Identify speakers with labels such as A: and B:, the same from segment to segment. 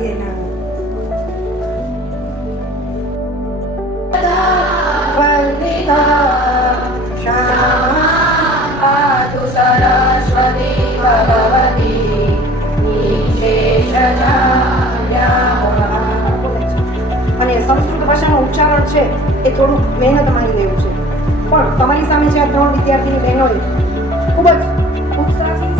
A: ભગવતી
B: અને સંસ્કૃત ભાષાનું ઉચ્ચારણ છે એ થોડું મહેનત માની લેવું છે. પણ તમારી સામે જે આ ત્રણ વિદ્યાર્થીની બહેનોએ ખૂબ જ ઉત્સાહથી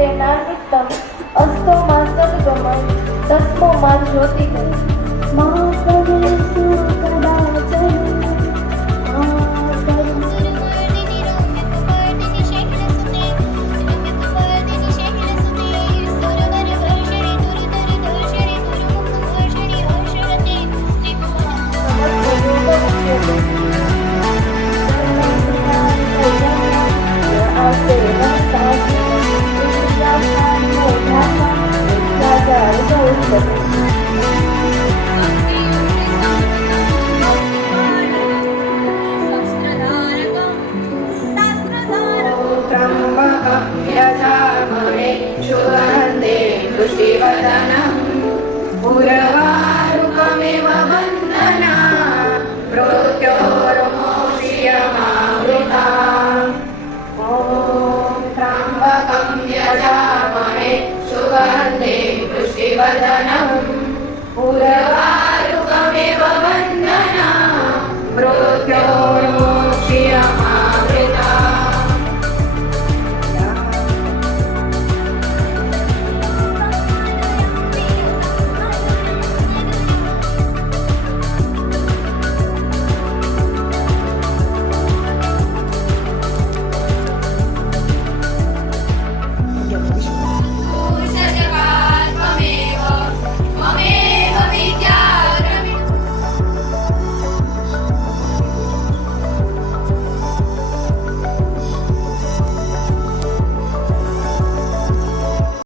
C: અસ્તો માસ્તમ ગમન તસ્મો
A: માન જ્યોતિ ગમન पुष्टिवर्धनम् उर्वारुकमिव वन्दना मृत्योर्मोक्ष्यमामृता ॐ त्र्यम्बकं यजामहे सुगन्धे पुष्टिवर्धनम् उर्वारुकमिव वन्दना मृत्योर्मो